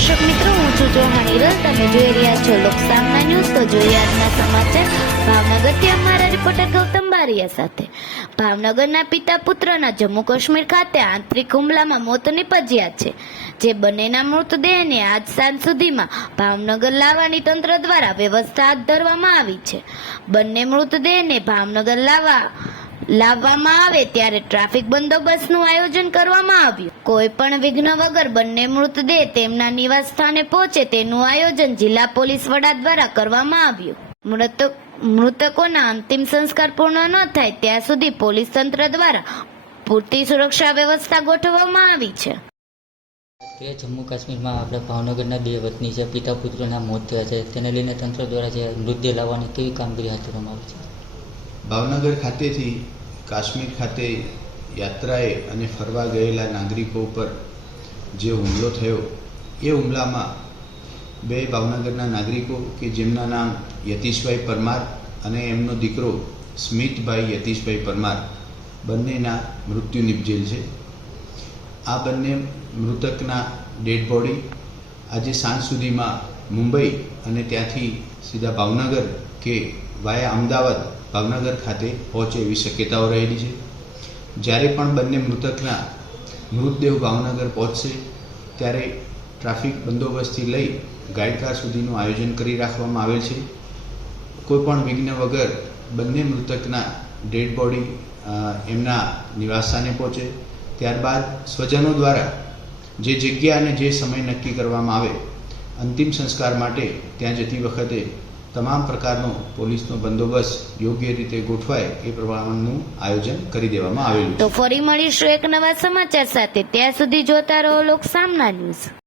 દર્શક મિત્રો, હું છું ચૌહાણ હિરલ. તમે જોઈ રહ્યા છો લોકસામના ન્યૂઝ. તો જોઈએ આજના સમાચાર. ભાવનગરથી અમારા રિપોર્ટર ગૌતમ બારિયા સાથે. ભાવનગરના પિતા પુત્રના જમ્મુ કાશ્મીર ખાતે આંતરિક હુમલામાં મોત નીપજ્યા છે. જે બંનેના મૃતદેહને આજ સાંજ સુધીમાં ભાવનગર લાવવાની તંત્ર દ્વારા વ્યવસ્થા હાથ ધરવામાં આવી છે. બંને મૃતદેહને ભાવનગર લાવવા લાવવામાં આવે ત્યારે ટ્રાફિક બંદોબસ્તનું આયોજન કરવામાં આવ્યું. કોઈ પણ વિઘ્ન વગર બંને મૃતદેહ તેમના નિવાસ સ્થાને પહોંચે તેનું આયોજન જિલ્લા પોલીસ વડા દ્વારા કરવામાં આવ્યું. મૃતક મૃતકોના અંતિમ સંસ્કાર પૂર્ણ ન થાય ત્યાં સુધી પોલીસ તંત્ર દ્વારા પૂરતી સુરક્ષા વ્યવસ્થા ગોઠવવામાં આવી છે. તે જમ્મુ કાશ્મીરમાં આપણા ભાવનગરના બે વતની છે પિતા પુત્રના મોત થયા છે તેને લઈને તંત્ર દ્વારા જે મૃતદેહ લાવવાની કેવી કામગીરી હાથ ધરવામાં આવી છે? ભાવનગર ખાતેથી કાશ્મીર ખાતે યાત્રાએ અને ફરવા ગયેલા નાગરિકો ઉપર જે હુમલો થયો, એ હુમલામાં બે ભાવનગરના નાગરિકો કે જેમના નામ યતીશભાઈ પરમાર અને એમનો દીકરો સ્મિતભાઈ યતીશભાઈ પરમાર બંનેના મૃત્યુ નિપજેલ છે. આ બંને મૃતકના ડેડ બોડી આજે સાંજ સુધીમાં મુંબઈ અને ત્યાંથી સીધા ભાવનગર કે વાયા અમદાવાદ, ભાવનગર ખાતે પહોંચે એવી શક્યતાઓ રહેલી છે. જ્યારે પણ બંને મૃતકના મૃતદેહ ભાવનગર પહોંચશે, ત્યારે ટ્રાફિક બંદોબસ્તથી લઈ ગાઈડ સુધીનું આયોજન કરી રાખવામાં આવેલ છે. કોઈપણ વિઘ્ન વગર બંને મૃતકના ડેડ બોડી એમના નિવાસસ્થાને પહોંચે. ત્યારબાદ સ્વજનો દ્વારા જે જગ્યા અને જે સમય નક્કી કરવામાં આવે અંતિમ સંસ્કાર માટે ત્યાં જતી વખતે તમામ પ્રકારનો પોલીસનો બંદોબસ્ત યોગ્ય રીતે ગોઠવાય એ પ્રમાણનું આયોજન કરી દેવામાં આવેલું તો ફરી મળીશું એક નવા સમાચાર સાથે. ત્યાં સુધી જોતા રહો લોક સામના ન્યૂઝ.